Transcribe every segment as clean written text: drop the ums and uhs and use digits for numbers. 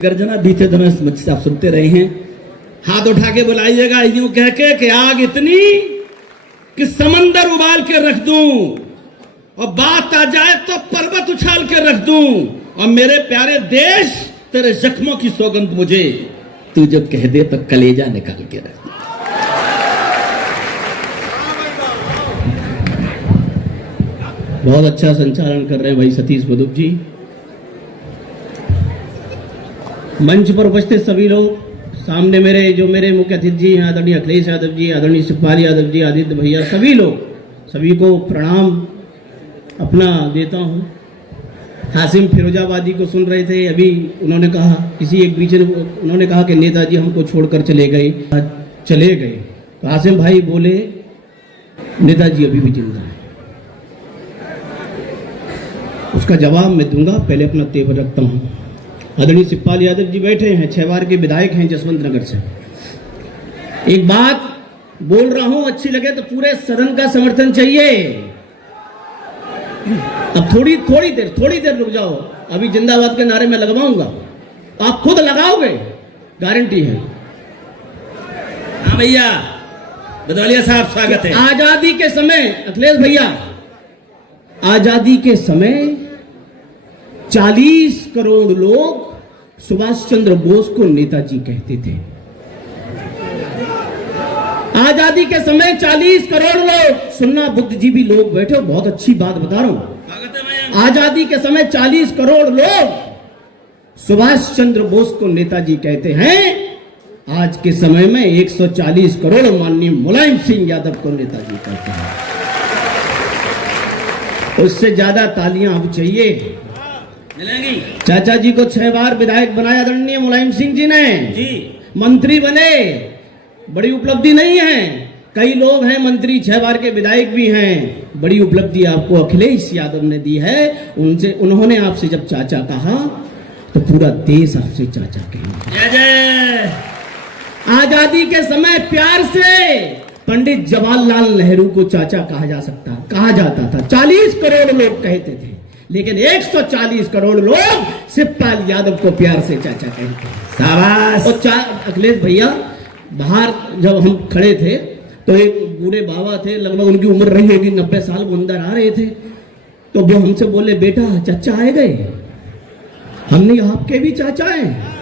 गर्जना बीते दिनों मुझसे आप सुनते रहे हैं। हाथ उठा के बुलाइएगा यूं कह के कि आग इतनी कि समंदर उबाल के रख दूं, और बात आ जाए तो पर्वत उछाल के रख दूं, और मेरे प्यारे देश तेरे जख्मों की सौगंध मुझे तू जब कह दे तो कलेजा निकाल के रख दूं। बहुत अच्छा संचालन कर रहे हैं भाई सतीश मधुप जी। मंच पर उपस्थित सभी लोग, सामने मेरे मुख्य अतिथि जी हैं, आदरणीय अखिलेश यादव जी, आदरणीय शिवपाल यादव जी, आदित्य भैया, सभी लोग, सभी को प्रणाम अपना देता हूं। हासिम फिरोजाबादी को सुन रहे थे, अभी उन्होंने कहा किसी एक बीच उन्होंने कहा कि नेताजी हमको छोड़कर चले गए। तो हासिम भाई बोले नेताजी अभी भी जिंदा है। उसका जवाब मैं दूंगा, पहले अपना तेवर रखता हूं। आदरणीय शिवपाल यादव जी बैठे हैं, 6 बार के विधायक हैं जसवंत नगर से। एक बात बोल रहा हूं, अच्छी लगे तो पूरे सदन का समर्थन चाहिए। अब थोड़ी देर रुक जाओ, अभी जिंदाबाद के नारे में लगवाऊंगा, आप खुद लगाओगे, गारंटी है। हाँ भैया बदौलिया साहब स्वागत है। आजादी के समय, अखिलेश भैया, आजादी के समय 40 करोड़ लोग सुभाष चंद्र बोस को नेताजी कहते थे। आजादी के समय 40 करोड़ लोग, सुनना बुद्धिजीवी लोग बैठे हो, बहुत अच्छी बात बता रहा हूं। आजादी के समय 40 करोड़ लोग सुभाष चंद्र बोस को नेताजी कहते हैं। आज के समय में 140 करोड़ माननीय मुलायम सिंह यादव को नेताजी कहते हैं। उससे ज्यादा तालियां अब चाहिए मिलेंगी। चाचा जी को 6 बार विधायक बनाया आदरणीय मुलायम सिंह जी ने जी, मंत्री बने, बड़ी उपलब्धि नहीं है। कई लोग हैं मंत्री, 6 बार के विधायक भी हैं, बड़ी उपलब्धि आपको अखिलेश यादव ने दी है। उन्होंने आपसे जब चाचा कहा तो पूरा देश आपसे चाचा कहेगा। जय जय। आजादी के समय प्यार से पंडित जवाहरलाल नेहरू को चाचा कहा जाता था। 40 करोड़ लोग कहते थे, लेकिन 140 करोड़ लोग शिवपाल यादव को प्यार से चाचा कहते हैं। शाबाश। और अखिलेश भैया, बाहर जब हम खड़े थे तो एक बूढ़े बाबा थे, लगभग उनकी उम्र रही होगी 90 साल, वो अंदर आ रहे थे। तो वो हमसे बोले, बेटा चाचा आए गए। हमने आपके भी चाचा हैं?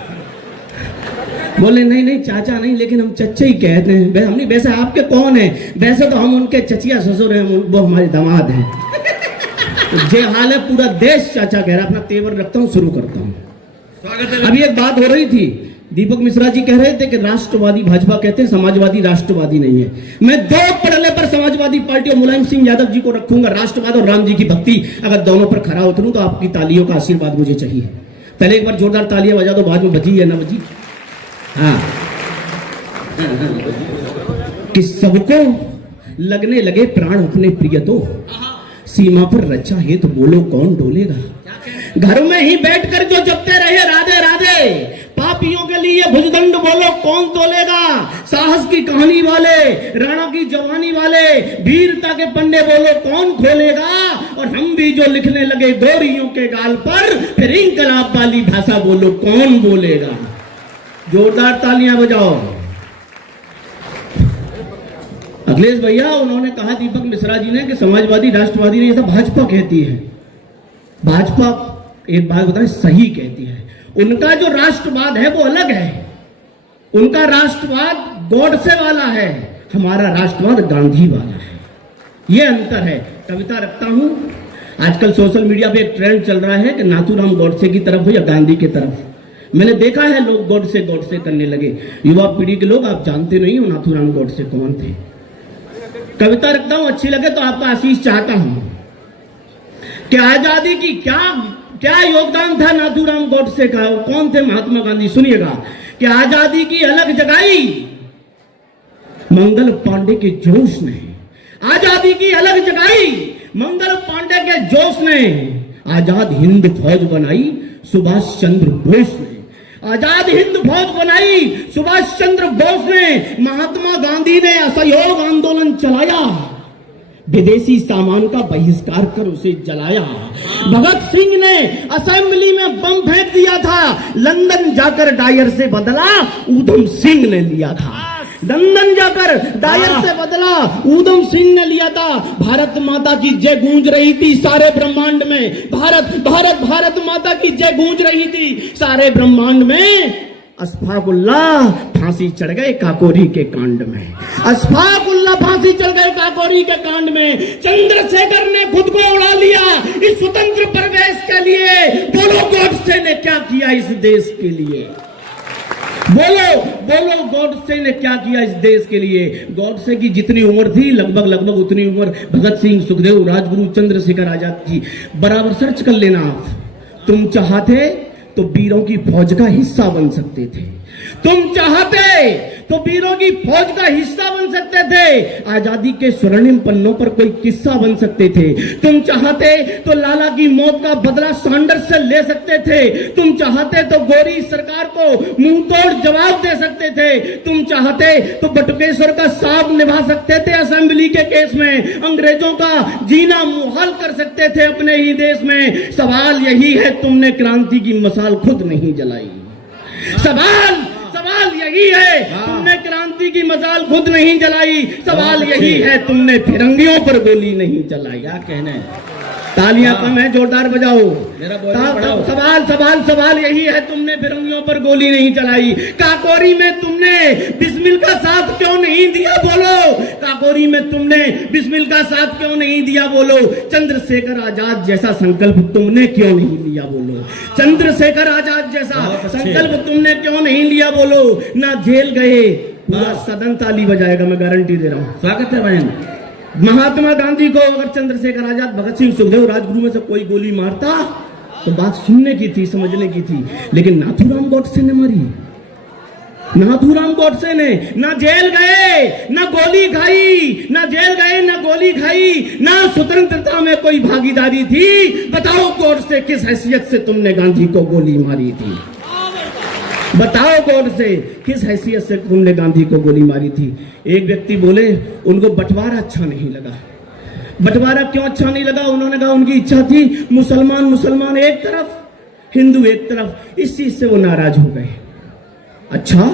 बोले नहीं चाचा नहीं, लेकिन हम चच्चे ही कहते हैं। हमने वैसे आपके कौन है? वैसे तो हम उनके चचिया ससुर हैं, वो हमारे दामाद हैं। जे हाल है, पूरा देश चाचा कह रहा। अपना तेवर रखता हूँ, शुरू करता हूँ। स्वागत है। अभी एक बात हो रही थी, दीपक मिश्रा जी कह रहे थे कि राष्ट्रवादी भाजपा कहते हैं, समाजवादी राष्ट्रवादी नहीं है। मैं 2 पड़ले पर समाजवादी पार्टी और मुलायम सिंह यादव जी को रखूंगा। राष्ट्रवाद और राम जी की भक्ति, अगर दोनों पर खरा उतरूं तो आपकी तालियों का आशीर्वाद मुझे चाहिए। पहले एक बार जोरदार तालियां बजा दो, बाद में बजी या ना बजी। हाँ, कि सबको लगने लगे प्राण अपने प्रिय तो, सीमा पर रचा है तो बोलो कौन डोलेगा। घर में ही बैठकर जो जपते रहे राधे राधे, पापियों के लिए भुजदंड बोलो कौन तोलेगा। साहस की कहानी वाले, राणा की जवानी वाले, वीरता के पन्ने बोलो कौन खोलेगा। और हम भी जो लिखने लगे गोरियों के गाल पर, फिर इंकलाब वाली भाषा बोलो कौन बोलेगा। जोरदार तालियां बजाओ। अखिलेश भैया, उन्होंने कहा दीपक मिश्रा जी ने कि समाजवादी राष्ट्रवादी नहीं, ऐसा भाजपा कहती है। भाजपा एक बात बताएं, सही कहती है। उनका जो राष्ट्रवाद है वो अलग है। उनका राष्ट्रवाद गॉडसे वाला है, हमारा राष्ट्रवाद गांधी वाला है। ये अंतर है। कविता रखता हूं। आजकल सोशल मीडिया पे एक ट्रेंड चल रहा है कि नाथूराम गॉडसे की तरफ हो या गांधी की तरफ। मैंने देखा है लोग गॉडसे करने लगे। युवा पीढ़ी के लोग, आप जानते नहीं हो नाथूराम गॉडसे कौन थे। कविता रखता हूं, अच्छी लगे तो आपका आशीष चाहता हूं कि आजादी की क्या योगदान था नाथूराम गॉडसे का। कौन थे? महात्मा गांधी। सुनिएगा कि आजादी की अलग जगाई मंगल पांडे के जोश ने। आजादी की अलग जगाई मंगल पांडे के जोश ने। आजाद हिंद फौज बनाई सुभाष चंद्र बोस ने। आजाद हिंद फौज बनाई सुभाष चंद्र बोस ने। महात्मा गांधी ने असहयोग आंदोलन चलाया। विदेशी सामान का बहिष्कार कर उसे जलाया। भगत सिंह ने असेंबली में बम फेंक दिया था, लंदन जाकर डायर से बदला ऊधम सिंह ने लिया था। लंदन जाकर डायर से बदला ऊधम सिंह ने लिया था। भारत माता की जय गूंज रही थी सारे ब्रह्मांड में, भारत भारत भारत माता की जय गूंज रही थी सारे ब्रह्मांड में। अशफाकुल्लाह फांसी चढ़ गए काकोरी के कांड में, अशफाकुल्लाह फांसी चढ़ गए काकोरी के कांड में। चंद्रशेखर ने खुद को उड़ा लिया इस स्वतंत्र प्रदेश के लिए। बोलो गॉडसे ने क्या किया इस देश के लिए, बोलो बोलो गॉडसे ने क्या किया इस देश के लिए। गॉडसे की जितनी उम्र थी लगभग उतनी उम्र भगत सिंह, सुखदेव, राजगुरु, चंद्रशेखर आजाद की। बराबर सर्च कर लेना आप। तुम चाहते तो वीरों की फौज का हिस्सा बन सकते थे, तुम चाहते तो वीरों की फौज का हिस्सा बन सकते थे, आजादी के स्वर्णिम पन्नों पर कोई किस्सा बन सकते थे। तुम चाहते तो लाला की मौत का बदला सैंडर्स से ले सकते थे, तुम चाहते तो गोरी सरकार को मुंह तोड़ जवाब दे सकते थे, तुम चाहते तो बटुकेश्वर का साब निभा सकते थे असेंबली के केस में, अंग्रेजों का जीना मुहाल कर सकते थे अपने ही देश में। सवाल यही है तुमने क्रांति की मशाल खुद नहीं जलाई। सवाल यही है तुमने क्रांति की मशाल खुद नहीं जलाई। सवाल यही है तुमने फिरंगियों पर गोली नहीं चलाई। क्या कहना है? तालियां कम है, जोरदार बजाओ। सवाल यही है तुमने फिरंगियों पर गोली नहीं चलाई। काकोरी में तुमने बिस्मिल का साथ क्यों नहीं दिया बोलो, काकोरी में तुमने बिस्मिल का साथ क्यों नहीं दिया बोलो। चंद्रशेखर आजाद जैसा संकल्प तुमने क्यों नहीं लिया बोलो, चंद्रशेखर आजाद जैसा संकल्प तुमने क्यों नहीं लिया बोलो। ना जेल गए, पूरा सदन ताली बजाएगा, मैं गारंटी दे रहा हूँ। स्वागत है बहन। महात्मा गांधी को अगर चंद्रशेखर आजाद, भगत सिंह, सुखदेव, राजगुरु में से कोई गोली मारता तो बात सुनने की थी, समझने की थी, लेकिन नाथूराम गॉडसे ने मारी। नाथूराम गॉडसे ने ना जेल गए, ना गोली खाई, ना जेल गए, ना गोली खाई, ना स्वतंत्रता में कोई भागीदारी थी। बताओ गॉडसे किस हैसियत से तुमने गांधी को गोली मारी थी, बताओ गॉडसे किस हैसियत से तुमने गांधी को गोली मारी थी। एक व्यक्ति बोले उनको बंटवारा अच्छा नहीं लगा। बंटवारा क्यों अच्छा नहीं लगा? उन्होंने कहा उनकी इच्छा थी मुसलमान एक तरफ, हिंदू एक तरफ, इस चीज से वो नाराज हो गए। अच्छा,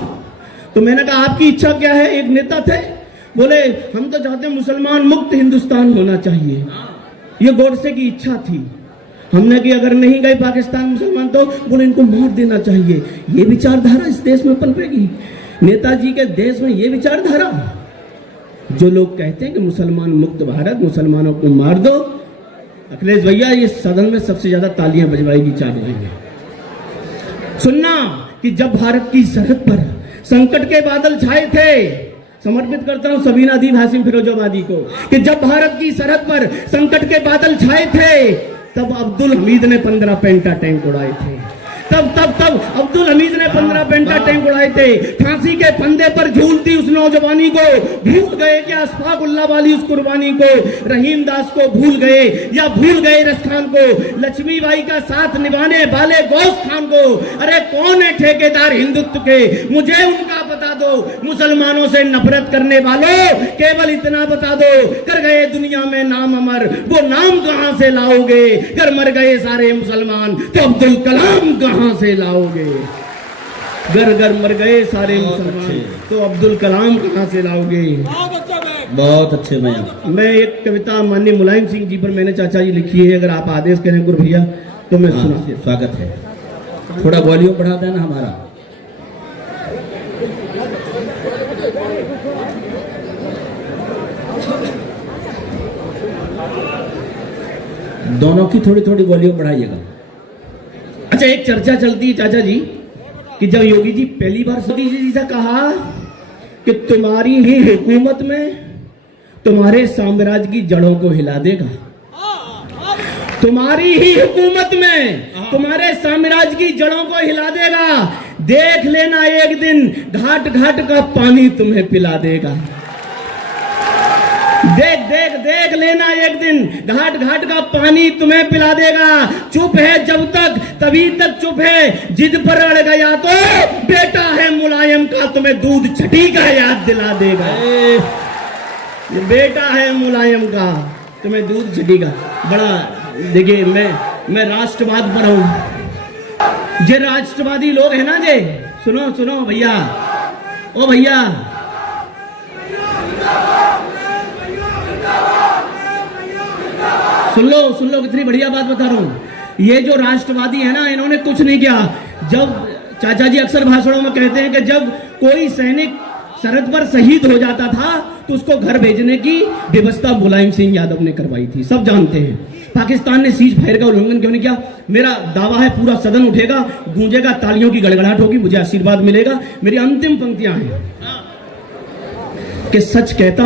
तो मैंने कहा आपकी इच्छा क्या है? एक नेता थे, बोले हम तो चाहते हैं मुसलमान मुक्त हिंदुस्तान होना चाहिए। ये गॉडसे की इच्छा थी। हमने कि अगर नहीं गए पाकिस्तान मुसलमान तो बोले इनको मार देना चाहिए। ये विचारधारा इस देश में पनपेगी? नेताजी के देश में ये विचारधारा? जो लोग कहते हैं कि मुसलमान मुक्त भारत, मुसलमानों को मार दो, अखिलेश भैया ये सदन में सबसे ज्यादा तालियां बजवाएगी 4 महीने। सुनना कि जब भारत की सरहद पर संकट के बादल छाए थे, समर्पित करता हूं सबीना दीप हासिम फिरोजाबादी को, कि जब भारत की सरहद पर संकट के बादल छाए थे तब अब्दुल हमीद ने 15 पेंटा टैंक उड़ाए थे। तब अब्दुल हमीद ने 15 पेंटा टैंक उड़ाए थे। फांसी के फंदे पर झूलती उस नौजवानी को भूल गए क्या? अशफाकुल्लाह वाली उस कुर्बानी को, रहीम दास को भूल गए या भूल गए रस खान को, लक्ष्मीबाई का साथ निभाने वाले गौस खान को? अरे कौन है ठेकेदार हिंदुत्व के? मुझे उनका बता दो। मुसलमानों से नफरत करने वालों केवल इतना बता दो, कर गए दुनिया में नाम अमर, वो नाम कहां से लाओगे? अगर मर गए सारे मुसलमान तो अब्दुल कलाम कहां से लाओगे? घर मर गए सारे मुसलमान तो अब्दुल कलाम कहां से लाओगे? बहुत अच्छे भैया। मैं एक कविता माननीय मुलायम सिंह जी पर मैंने चाचा जी लिखी है, अगर आप आदेश करें गुरु भैया तो मैं सुना। स्वागत है। थोड़ा वॉल्यूम बढ़ा देना हमारा। दोनों की थोड़ी थोड़ी वॉल्यूम बढ़ाइएगा। अच्छा, एक चर्चा चलती है चाचा जी कि जब योगी जी पहली बार मोदी जी से कहा कि तुम्हारी ही हुकूमत में तुम्हारे साम्राज्य की जड़ों को हिला देगा, तुम्हारी ही हुकूमत में तुम्हारे साम्राज्य की जड़ों को हिला देगा, देख लेना एक दिन घाट घाट का पानी तुम्हें पिला देगा। देख लेना एक दिन घाट घाट का पानी तुम्हें पिला देगा। चुप है जब तक तभी तक चुप है, जिद पर अड़ गया तो बेटा है मुलायम का तुम्हें दूध छठी का याद दिला देगा। ये बेटा है मुलायम का, तुम्हें दूध छटेगा बड़ा। देखिए मैं राष्ट्रवाद पर हूं। जे राष्ट्रवादी लोग है ना जे, सुनो सुनो भैया, ओ भैया, सुन लो कितनी बढ़िया बात बता रहा हूं। ये जो राष्ट्रवादी है ना, इन्होंने कुछ नहीं किया। जब चाचा जी अक्सर भाषणों में कहते हैं कि जब कोई सैनिक सरहद पर शहीद हो जाता था तो उसको घर भेजने की व्यवस्था मुलायम सिंह यादव ने करवाई थी, सब जानते हैं। पाकिस्तान ने सीज फायर का उल्लंघन क्यों नहीं किया? मेरा दावा है पूरा सदन उठेगा, गूंजेगा, तालियों की गड़गड़ाहट होगी, मुझे आशीर्वाद मिलेगा। मेरी अंतिम पंक्तियां हैं कि सच कहता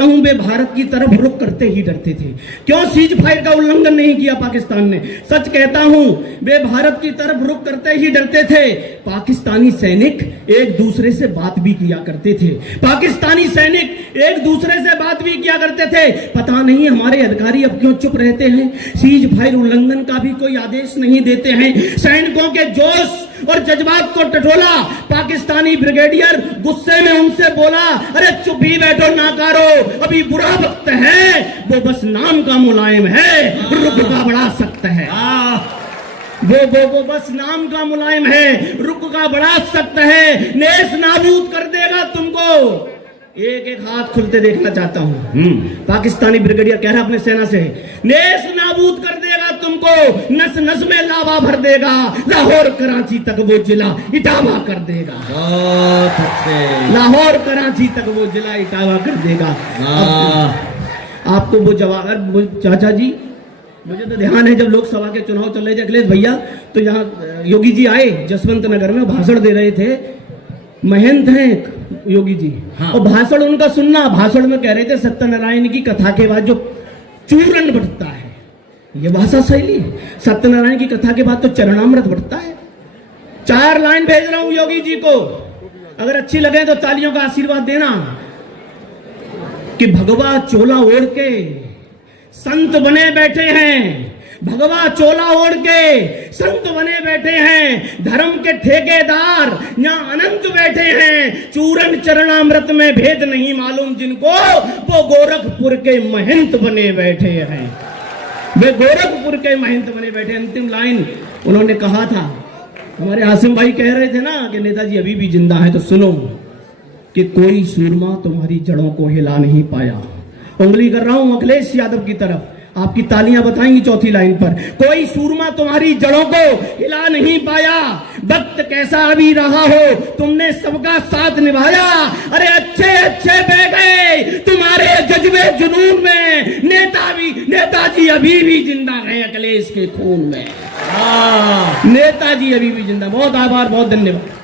हूं वे भारत की तरफ रुख करते ही डरते थे। क्यों सीज फायर का उल्लंघन नहीं किया पाकिस्तान ने? सच कहता हूं वे भारत की तरफ रुख करते ही डरते थे। पाकिस्तानी सैनिक एक दूसरे से बात भी किया करते थे। पाकिस्तानी सैनिक एक दूसरे से बात भी किया करते थे। पता नहीं हमारे अधिकारी अब क्यों चुप रहते हैं? सीज फायर उल्लंघन का भी कोई आदेश नहीं देते हैं। सैनिकों के जोश और जज्बात को टटोला पाकिस्तानी ब्रिगेडियर गुस्से में उनसे बोला, अरे चुप ही बैठो नाकारो, अभी बुरा वक्त है, वो बस नाम का मुलायम है, रुख का बड़ा सख्त है। वो बस नाम का मुलायम है, रुख का बड़ा सख्त है, नेस नाबूद कर देगा तुमको। एक एक हाथ खुलते देखना चाहता हूं। पाकिस्तानी ब्रिगेडियर कह रहा अपने सेना से, नेस नाबूद कर देगा तुमको, नस नस में लावा भर देगा, लाहौर कराची तक वो जिला इटावा कर देगा। लाहौर कराची तक वो जिला इटावा कर देगा। आपको वो जवाब, चाचा जी मुझे तो ध्यान है जब लोकसभा के चुनाव चल रहे थे अखिलेश भैया, तो यहाँ योगी जी आए जसवंत नगर में, भाषण दे रहे थे। महंत हैं योगी जी, हाँ। और भाषण उनका सुनना, भाषण में कह रहे थे सत्यनारायण की कथा के बाद जो चूर्ण बटता है, ये भाषा शैली है। सत्यनारायण की कथा के बाद तो चरणामृत बटता है। 4 लाइन भेज रहा हूं योगी जी को, अगर अच्छी लगे तो तालियों का आशीर्वाद देना। कि भगवा चोला ओढ़ के संत बने बैठे हैं, भगवा चोला ओढ़ के संत बने बैठे हैं, धर्म के ठेकेदार यहाँ अनंत बैठे हैं। चूरन चरणामृत में भेद नहीं मालूम जिनको, वो गोरखपुर के महंत बने बैठे हैं, वे गोरखपुर के महंत बने बैठे। अंतिम लाइन उन्होंने कहा था, हमारे आसिम भाई कह रहे थे ना कि नेताजी अभी भी जिंदा है, तो सुनो कि कोई सूरमा तुम्हारी जड़ों को हिला नहीं पाया। उंगली कर रहा हूं अखिलेश यादव की तरफ, आपकी तालियां बताएंगी चौथी लाइन पर। कोई सूरमा तुम्हारी जड़ों को हिला नहीं पाया, वक्त कैसा अभी रहा हो तुमने सबका साथ निभाया। अरे अच्छे अच्छे बह गए तुम्हारे जज्बे जुनून में, नेताजी अभी भी जिंदा है अखिलेश के खून में। नेताजी अभी भी जिंदा। बहुत आभार, बहुत धन्यवाद।